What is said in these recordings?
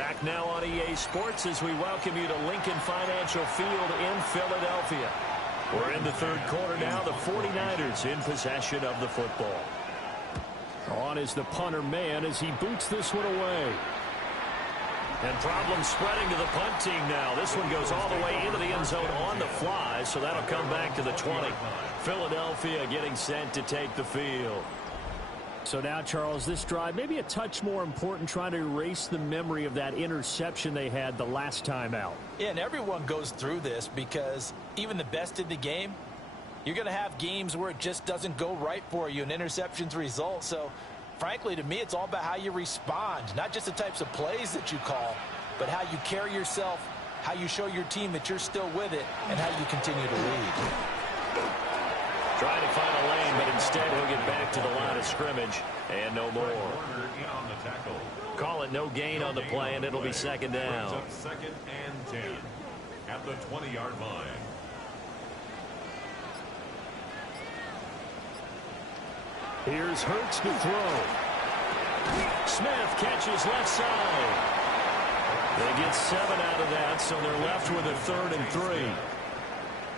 Back now on EA Sports as we welcome you to Lincoln Financial Field in Philadelphia. We're in the third quarter now. The 49ers in possession of the football. On is the punter man as he boots this one away. And problems spreading to the punt team now. This one goes all the way into the end zone on the fly, so that'll come back to the 20. Philadelphia getting sent to take the field. So now, Charles, this drive maybe a touch more important, trying to erase the memory of that interception they had the last time out. Yeah, and everyone goes through this because even the best in the game, you're going to have games where it just doesn't go right for you and interceptions result. So, frankly, to me, it's all about how you respond, not just the types of plays that you call, but how you carry yourself, how you show your team that you're still with it, and how you continue to lead. Trying to find a lane, but instead he'll get back to the line of scrimmage and no more. Call it no gain on the play, and it'll be second down. Second and 10 at the 20-yard line. Here's Hurts to throw. Smith catches left side. They get 7 out of that, so they're left with a 3rd and 3.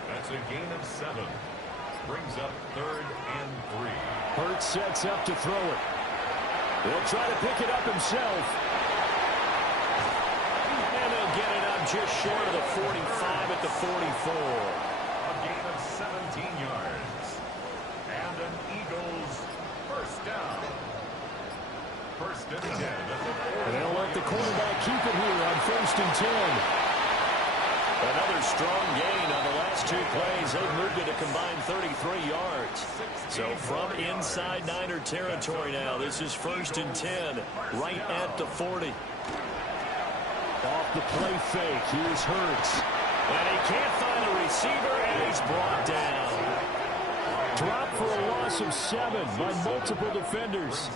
That's a gain of 7. Brings up 3rd and 3. Hurts sets up to throw it. He'll try to pick it up himself. And they'll get it up just short of the 45 at the 44. A gain of 17 yards. And an Eagles first down. First and 10 at the 40. And they'll let the quarterback keep it here on 1st and 10. Another strong gain on the last 2 plays. They've moved it a combined 33 yards. So from inside Niner territory now, this is 1st and 10, right at the 40. Off the play fake, here's Hurts. And he can't find a receiver, and he's brought down. Dropped for a loss of 7 by multiple defenders.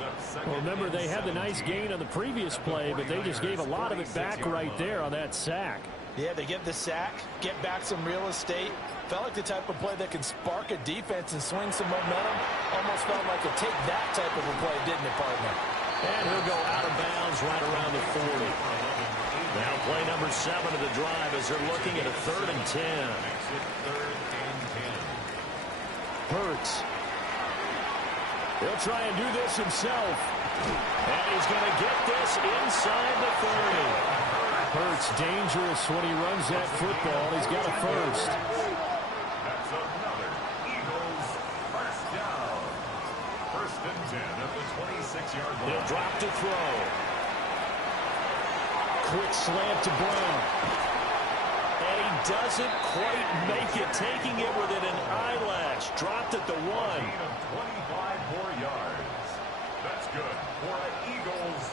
Well, remember, they had the nice gain on the previous play, but they just gave a lot of it back right there on that sack. Yeah, they get the sack, get back some real estate. Felt like the type of play that can spark a defense and swing some momentum. Almost felt like a take that type of a play, didn't it, partner? And he'll go out of bounds right around the 40. Now play number 7 of the drive as they're looking at a 3rd and 10. Hurts. He'll try and do this himself. And he's going to get this inside the 30. Hurts dangerous when he runs that football. He's got a first. That's another Eagles first down. 1st and 10 at the 26-yard line. He'll drop to throw. Quick slant to Brown. And he doesn't quite make it, taking it within an eyelash. Dropped at the 1. Gain of 25 more yards. That's good for an Eagles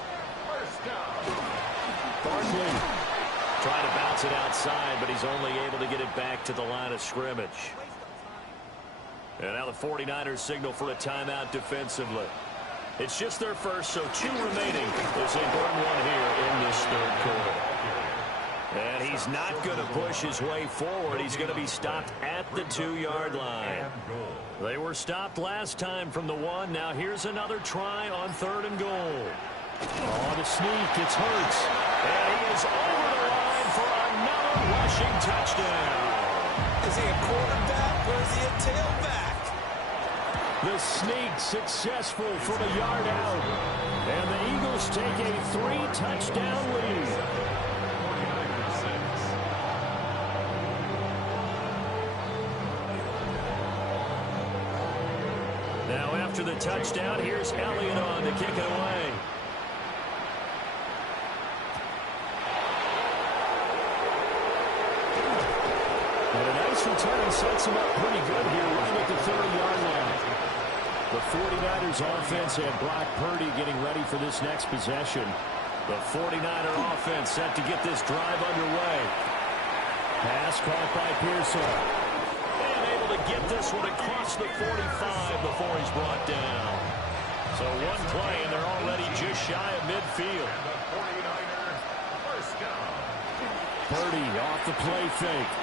first down. Barkley. Trying to bounce it outside, but he's only able to get it back to the line of scrimmage. And now the 49ers signal for a timeout defensively. It's just their first, so 2 remaining as they burn one here in this third quarter. And he's not going to push his way forward. He's going to be stopped at the 2-yard line. They were stopped last time from the 1. Now here's another try on 3rd and goal. Oh, the sneak. It's Hurts. And he is over the line for another rushing touchdown. Is he a quarterback or is he a tailback? The sneak successful from a yard out. And the Eagles take a 3-touchdown lead. Now after the touchdown, here's Elliott on to kick it away. And a nice return sets him up pretty good here, right at the 30-yard line. The 49ers offense had Brock Purdy getting ready for this next possession. The 49er offense set to get this drive underway. Pass caught by Pearson. And able to get this one across the 45 before he's brought down. So one play, and they're already just shy of midfield. And the 49er first down. Purdy off the play fake.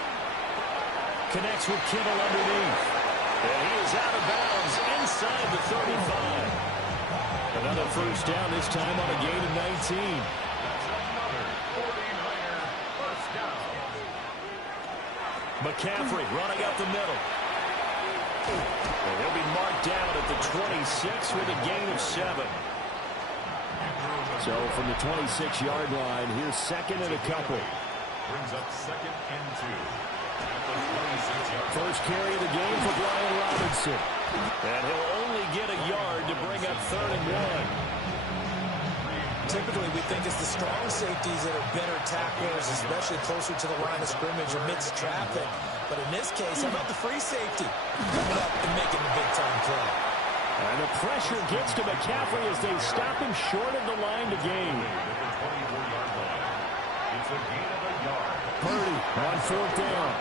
Connects with Kittle underneath. And he is out of bounds inside the 35. Another first down, this time on a gain of 19. That's another 49er first down. McCaffrey running up the middle. And he'll be marked down at the 26 with a gain of 7. So from the 26-yard line, here's second and a couple. Brings up second and 2. At the 26-yard line. First carry of the game for Brian Robinson. And he'll only get a yard to bring up 3rd and 1. Typically, we think it's the strong safeties that are better tacklers, especially closer to the line of scrimmage amidst traffic. But in this case, how about the free safety coming up and making the big-time play? And the pressure gets to McCaffrey as they stop him short of the line to gain. At the 24-yard line. It's a gain of a yard. Purdy on 4th down.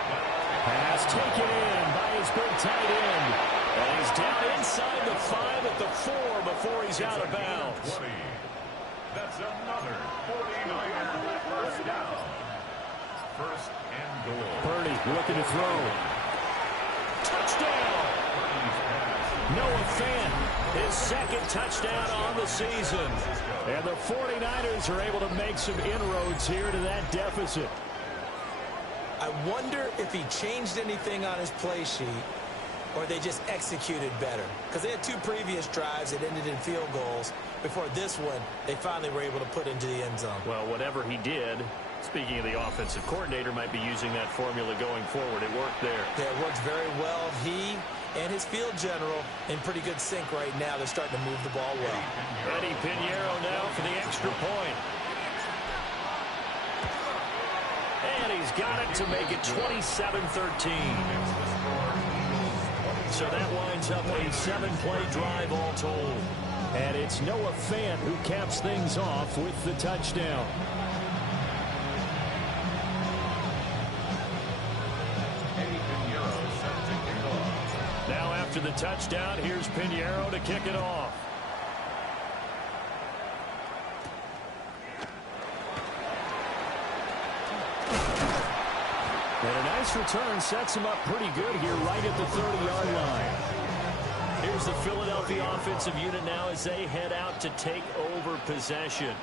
Pass taken in by his big tight end. And he's down inside the 5 at the 4 before he's out of bounds. 20. That's another 49er first down. First and goal. Purdy looking to throw. Touchdown! Noah Fant, his second touchdown on the season. And the 49ers are able to make some inroads here to that deficit. I wonder if he changed anything on his play sheet or they just executed better. Because they had 2 previous drives that ended in field goals. Before this one, they finally were able to put into the end zone. Well, whatever he did, speaking of the offensive coordinator, might be using that formula going forward. It worked there. Yeah, it worked very well. He and his field general in pretty good sync right now. They're starting to move the ball well. Eddie Pinheiro now for the extra point. And he's got it to make it 27-13. So that winds up a 7-play drive all told. And it's Noah Fant who caps things off with the touchdown. Now after the touchdown, here's Pinheiro to kick it off. And a nice return sets him up pretty good here right at the 30-yard line. Here's the Philadelphia offensive unit now as they head out to take over possession.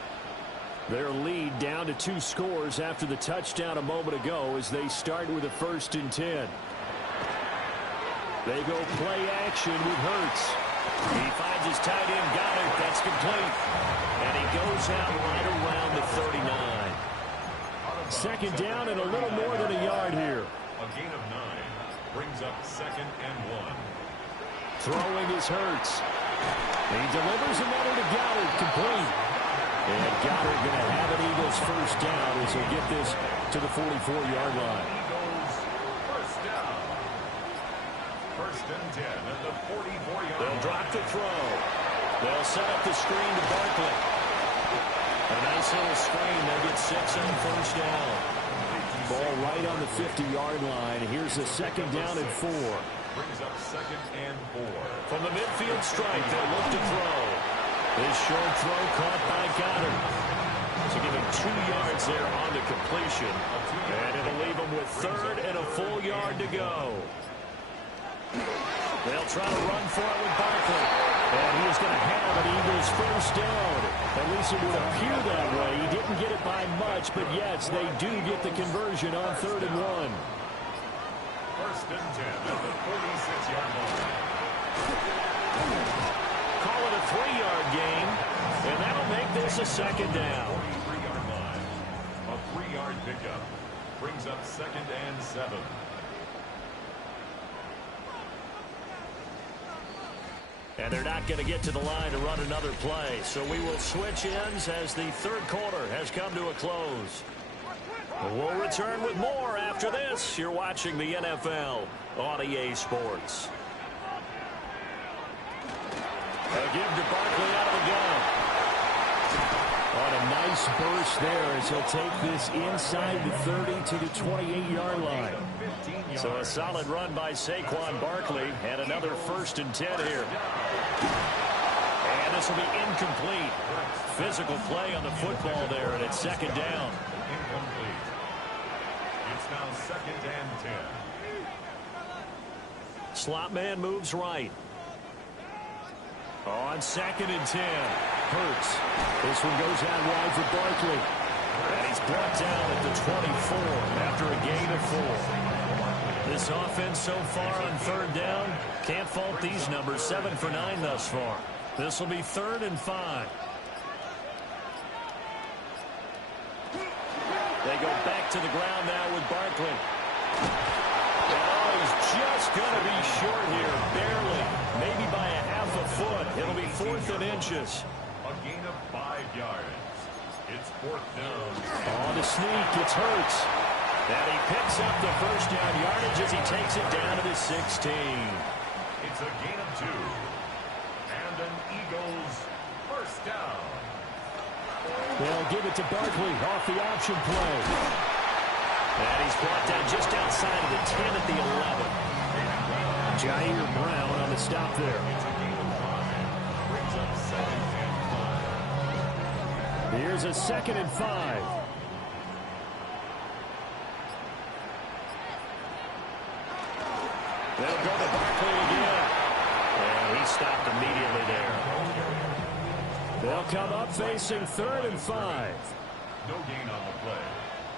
Their lead down to 2 scores after the touchdown a moment ago as they start with a 1st and 10. They go play action with Hurts. He finds his tight end, Goddard. That's complete. And he goes out right around the 39. Second down and a little more than a yard here. A gain of 9 brings up second and 1. Throwing is Hurts. He delivers another to Goddard, complete. And Goddard going to have an Eagles first down as he'll get this to the 44-yard line. Eagles first down. First and 10 at the 44-yard line. They'll drop the throw. They'll set up the screen to Barkley. A nice little screen. They'll get 6 on first down. Ball right on the 50-yard line. Here's a second down and 4. Brings up second and 4. From the midfield stripe, they'll look to throw. This short throw caught by Goddard. So give him 2 yards there on the completion. And it'll leave him with 3rd and a full yard to go. They'll try to run for it with Barkley. And he's going to have an Eagles first down. At least it would appear that way. He didn't get it by much, but yes, they do get the conversion on 3rd and 1. First and 10 at the 46-yard line. Call it a 3-yard gain, and that'll make this a second down. 43-yard line. A 3-yard pickup brings up second and 7. And they're not going to get to the line to run another play. So we will switch ends as the 3rd quarter has come to a close. We'll return with more after this. You're watching the NFL on EA Sports. A give to Barkley out of the gun. On a nice burst there as he'll take this inside the 30 to the 28-yard line. So a solid run by Saquon Barkley and another 1st and 10 here. And this will be incomplete. Physical play on the football there, and it's 2nd down. Incomplete. It's now second and 10. Slot man moves right. On 2nd and 10. Hurts. This one goes out wide for Barkley. And he's brought down at the 24 after a gain of 4. This offense so far on third down, can't fault these numbers. 7 for 9 thus far. This will be 3rd and 5. They go back to the ground now with Barkley. Oh, he's just going to be short here, barely. Maybe by a half a foot. It'll be 4th and inches. A gain of 5 yards. It's 4th down. On the sneak, it's Hurts. And he picks up the first down yardage as he takes it down to the 16. It's a gain of 2. And an Eagles first down. They'll give it to Barkley off the option play. And he's brought down just outside of the 10 at the 11. Jair Brown on the stop there. It's a gain of 5. Brings up 2nd and 5. Here's a 2nd and 5. They'll go to Barkley again. And he stopped immediately there. They'll come up facing 3rd and 5. No gain on the play.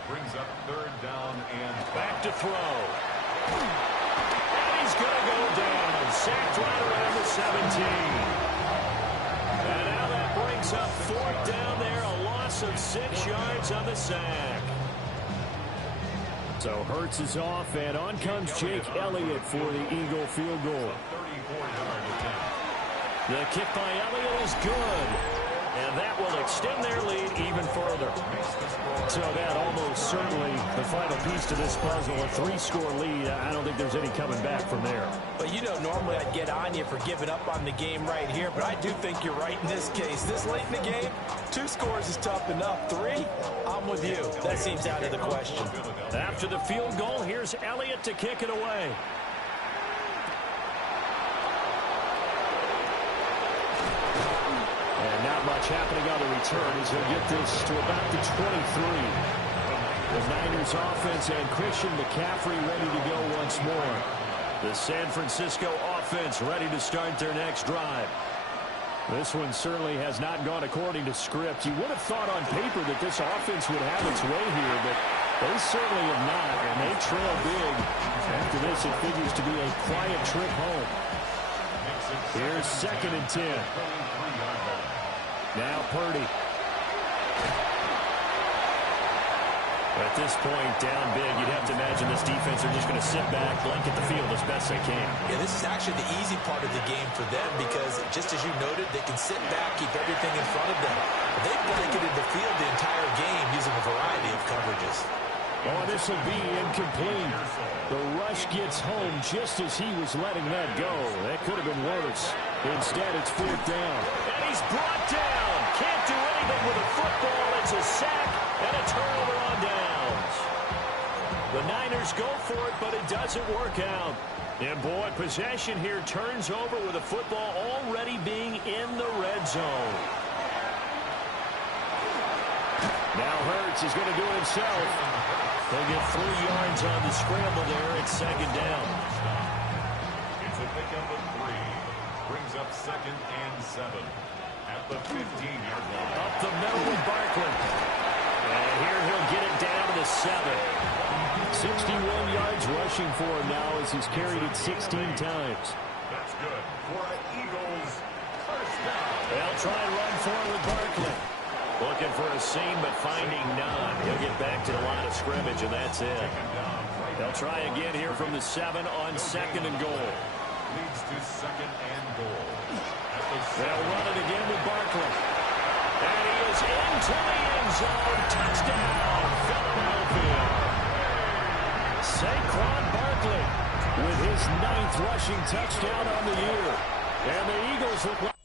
Brings up 3rd down and Back to throw. And he's going to go down. Sacked right around the 17. And now that brings up 4th down there. A loss of 6 yards on the sack. So Hurts is off, and on comes Jake Elliott for the Eagle field goal. 34-yard attempt. The kick by Elliott is good. And that will extend their lead even further. So that almost certainly the final piece to this puzzle, a 3-score lead. I don't think there's any coming back from there. But you know, normally I'd get on you for giving up on the game right here, but I do think you're right in this case. This late in the game, 2 scores is tough enough. 3, I'm with you. That seems out of the question. After the field goal, here's Elliott to kick it away. And not much happening on the return as he'll get this to about the 23. The Niners offense and Christian McCaffrey ready to go once more. The San Francisco offense ready to start their next drive. This one certainly has not gone according to script. You would have thought on paper that this offense would have its way here, but they certainly have not, and they trail big. After this, it figures to be a quiet trip home. Here's 2nd and 10. Now Purdy. At this point, down big, you'd have to imagine this defense are just going to sit back, blanket the field as best they can. Yeah, this is actually the easy part of the game for them because, just as you noted, they can sit back, keep everything in front of them. They've blanketed the field the entire game using a variety of coverages. Oh, this will be incomplete. The rush gets home just as he was letting that go. That could have been worse. Instead, it's 4th down. And he's brought down. Can't do anything with a football. It's a sack and a turnover on downs. The Niners go for it, but it doesn't work out. And, boy, possession here turns over with the football already being in the red zone. Now Hurts is going to do it himself. They'll get 3 yards on the scramble there at 2nd down. It's a pickup of 3. Brings up 2nd and 7 at the 15-yard line. Up the middle with Barkley. And here he'll get it down to the 7. 61 yards rushing for him now as he's carried it 16 times. That's good for an Eagles first down. They'll try and run for it with Barkley. Looking for a seam, but finding none. He'll get back to the line of scrimmage, and that's it. They'll try again here from the 7 on 2nd and goal. Leads to 2nd and goal. They'll run it again with Barkley. And he is into the end zone. Touchdown, Philadelphia. Saquon Barkley with his 9th rushing touchdown on the year. And the Eagles look like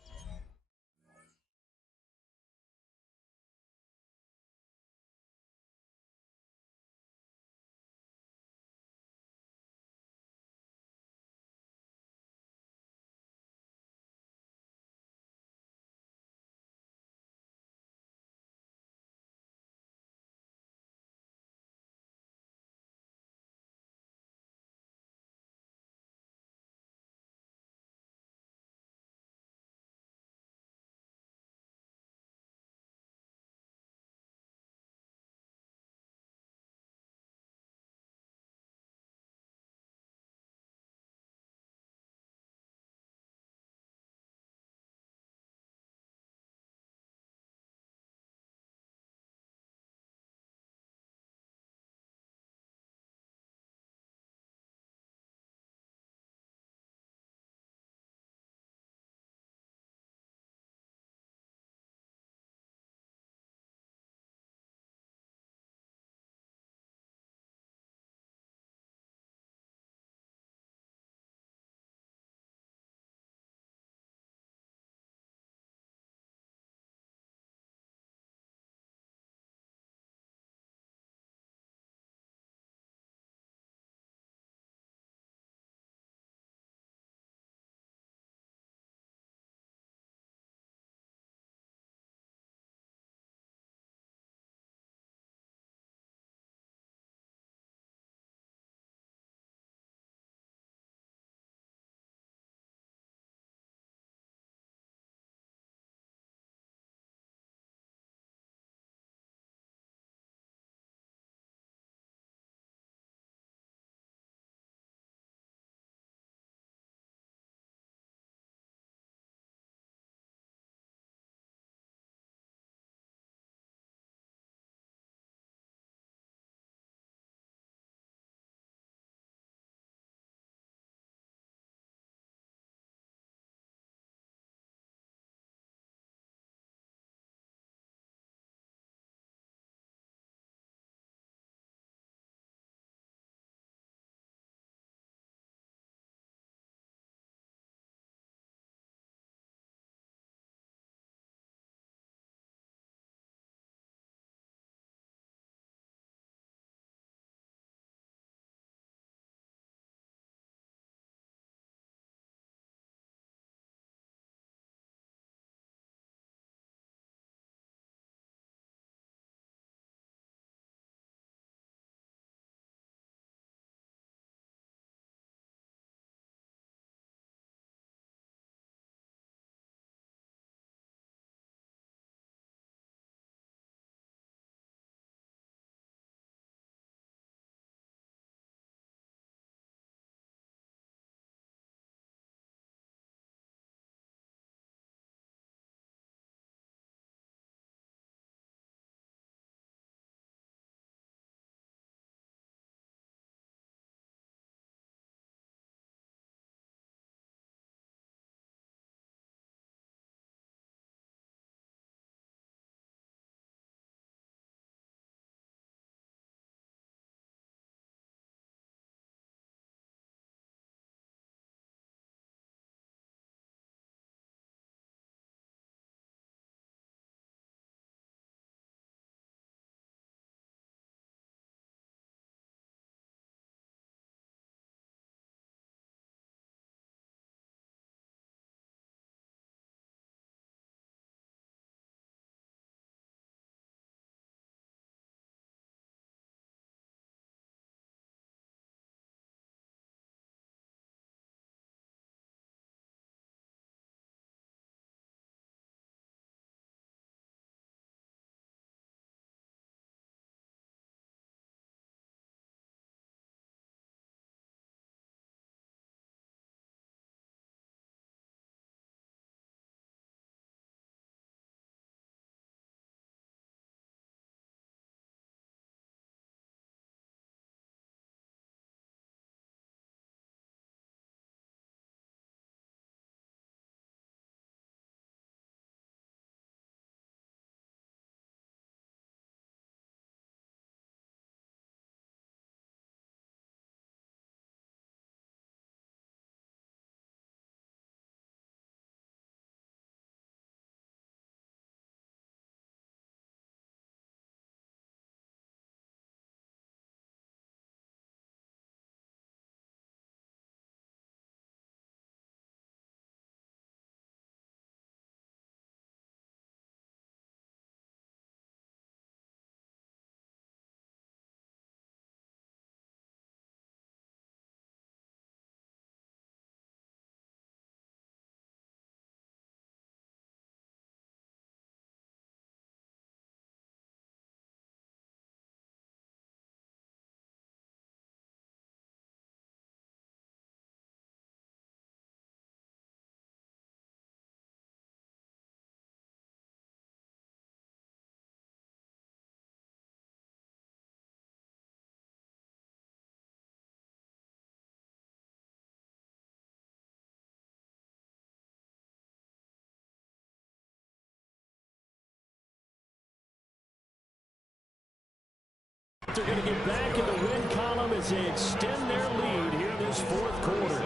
like they're going to get back in the win column as they extend their lead here in this fourth quarter.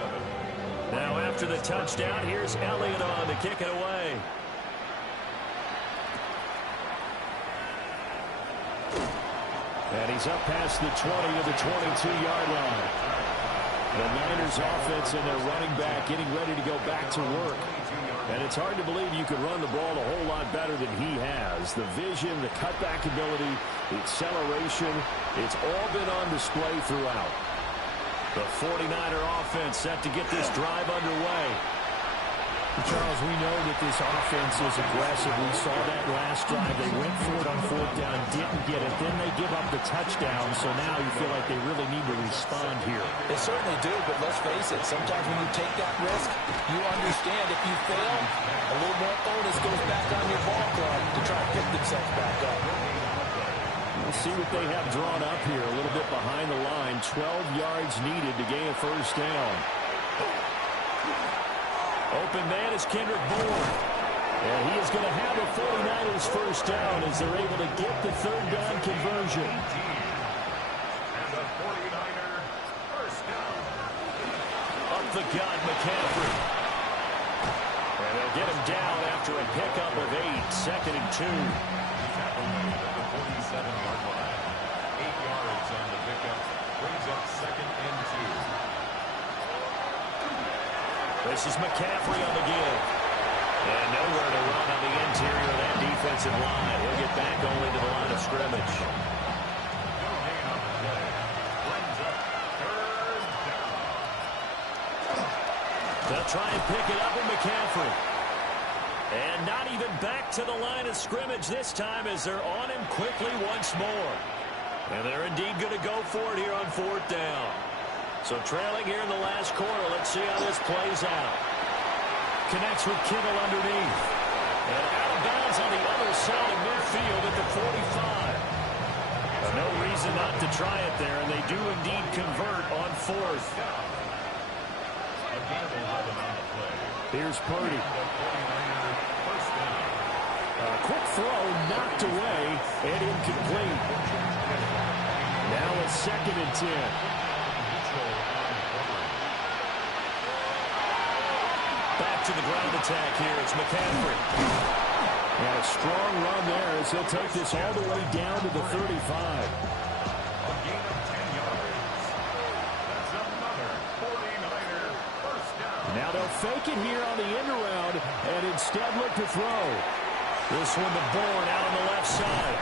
Now after the touchdown, here's Elliott on to kick it away. And he's up past the 20 to the 22-yard line. The Niners offense and their running back getting ready to go back to work. And it's hard to believe you could run the ball a whole lot better than he has. The vision, the cutback ability, the acceleration, it's all been on display throughout. The 49er offense set to get this drive underway. Charles, we know that this offense is aggressive. We saw that last drive. They went for it on fourth down, didn't get it. Then they give up the touchdown, so now you feel like they really need to respond here. They certainly do, but let's face it, sometimes when you take that risk, you understand if you fail, a little more onus goes back on your ball club to try to pick themselves back up. We'll see what they have drawn up here, a little bit behind the line. 12 yards needed to gain a first down. Open man is Kendrick Bourne. And he is going to have a 49ers first down as they're able to get the third down conversion. And a 49er first down. Up the gut, McCaffrey. And they'll get him down after a pickup of 8, second and 2. He's at the 47-yard line. 8 yards on the pickup. Brings up second and 2. This is McCaffrey on the give. And nowhere to run on the interior of that defensive line. He'll get back only to the line of scrimmage. No gain on the play. Brings up third down. They'll try and pick it up with McCaffrey. And not even back to the line of scrimmage this time as they're on him quickly once more. And they're indeed going to go for it here on fourth down. So trailing here in the last quarter. Let's see how this plays out. Connects with Kittle underneath. And out of bounds on the other side of midfield at the 45. No reason not to try it there, and they do indeed convert on fourth. Here's Purdy. A quick throw knocked away and incomplete. Now a second and 10. Back to the ground attack here. It's McCaffrey. And a strong run there as he'll take this all the way down to the 35. A gain of 10 yards. That's another 49er first down. Now they'll fake it here on the end around and instead look to throw. This one to Bourne out on the left side.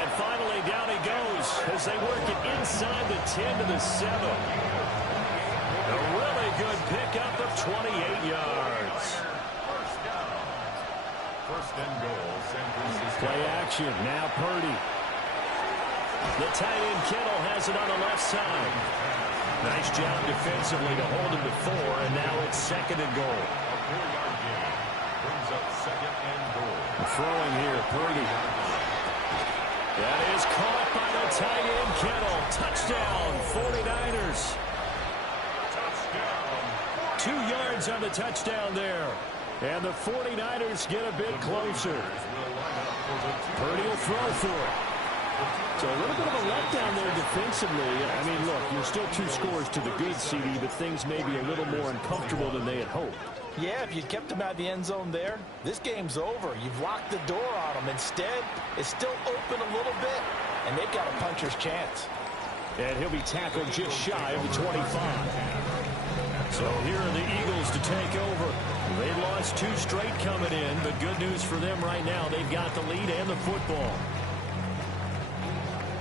And finally down he goes as they work it inside the 10 to the 7. A really good pickup of 28 yards. First down. First and goal, San Francisco. Play action. Now Purdy. The tight end Kittle has it on the left side. Nice job defensively to hold him to 4, and now it's second and goal. A 4-yard gain. Brings up second and goal. Throwing here, Purdy. That is caught by the tight end Kittle. Touchdown, 49ers. 2 yards on the touchdown there. And the 49ers get a bit closer. Purdy will throw for it. So a little bit of a letdown there defensively. I mean, look, you're still 2 scores to the good, CD, but things may be a little more uncomfortable than they had hoped. Yeah, if you kept him out of the end zone there, this game's over. You've locked the door on him. Instead, it's still open a little bit, and they've got a puncher's chance. And he'll be tackled just shy of the 25. So here are the Eagles to take over. They've lost 2 straight coming in, but good news for them right now. They've got the lead and the football.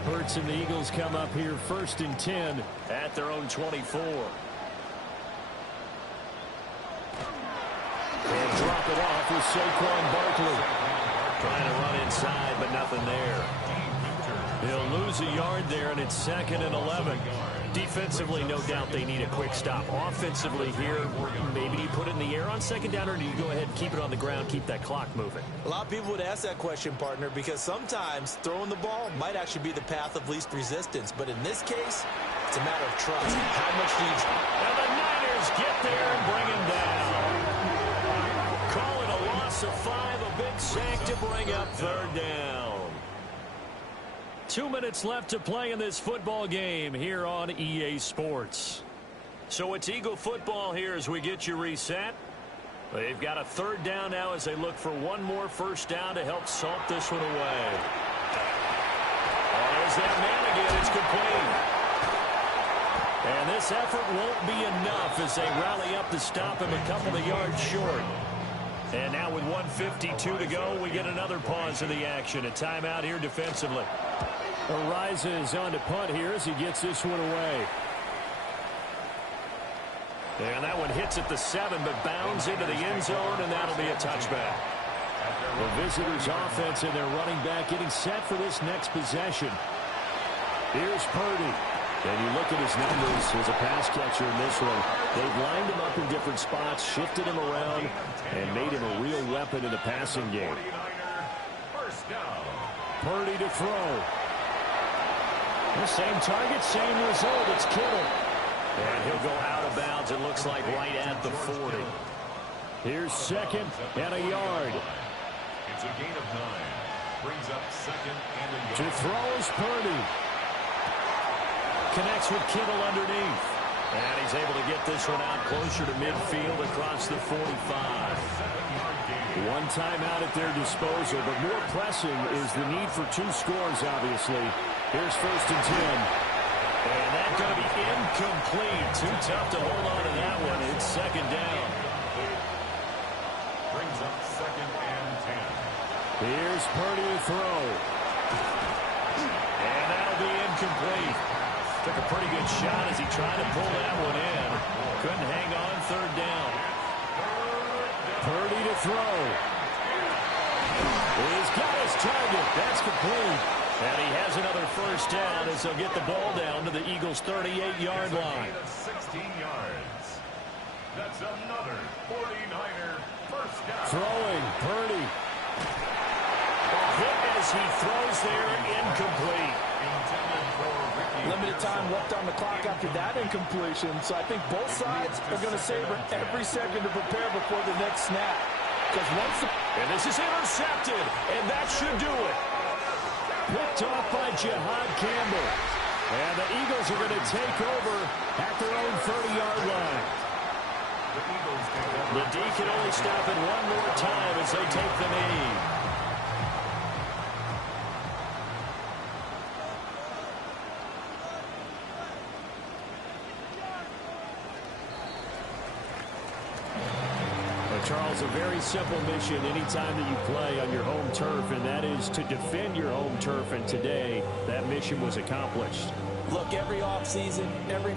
Hurts and the Eagles come up here first and 10 at their own 24. And drop it off with Saquon Barkley. Trying to run inside, but nothing there. He'll lose a yard there, and it's second and 11. Defensively, no doubt they need a quick stop. Offensively here, maybe you put it in the air on second down, or do you go ahead and keep it on the ground, keep that clock moving? A lot of people would ask that question, partner, because sometimes throwing the ball might actually be the path of least resistance. But in this case, it's a matter of trust. How much do you trust? And the Niners get there and bring him down. Call it a loss of 5, a big sack to bring up third down. 2 minutes left to play in this football game here on EA Sports. So it's Eagle football here as we get you reset. They've got a third down now as they look for one more first down to help salt this one away. Oh, there's that man again. It's complete. And this effort won't be enough as they rally up to stop him a couple of yards short. And now with 1:52 to go, we get another pause in the action. A timeout here defensively. Arises on to punt here as he gets this one away. And that one hits at the 7, but bounds into the end zone, and that'll be a touchback. The visitors' offense and their running back getting set for this next possession. Here's Purdy. And you look at his numbers as a pass catcher in this one. They've lined him up in different spots, shifted him around, and made him a real weapon in the passing game. Purdy to throw. The same target, same result. It's Kittle. And he'll go out of bounds, it looks like, right at the 40. Here's second and a yard. It's a gain of 9. Brings up second and a yard. To throw is Purdy. Connects with Kittle underneath. And he's able to get this one out closer to midfield across the 45. One timeout at their disposal, but more pressing is the need for 2 scores, obviously. Here's first and 10. And that's going to be incomplete. Too tough to hold on to that one. It's second down. Brings up second and 10. Here's Purdy to throw. And that'll be incomplete. Took a pretty good shot as he tried to pull that one in. Couldn't hang on, third down. Purdy to throw. He's got his target. That's complete. And he has another first down as they'll get the ball down to the Eagles' 38-yard line. 16 yards. That's another 49er first down. Throwing, Purdy. Hit as he throws there, incomplete. Limited time left on the clock after that incompletion, so I think both sides are going to savor every second to prepare before the next snap. Because and this is intercepted, and that should do it. Picked off by Jihad Campbell. And the Eagles are going to take over at their own 30-yard line. The D can only stop it one more time as they take the knee. Charles, a very simple mission anytime that you play on your home turf, and that is to defend your home turf. And today, that mission was accomplished. Look, every offseason, every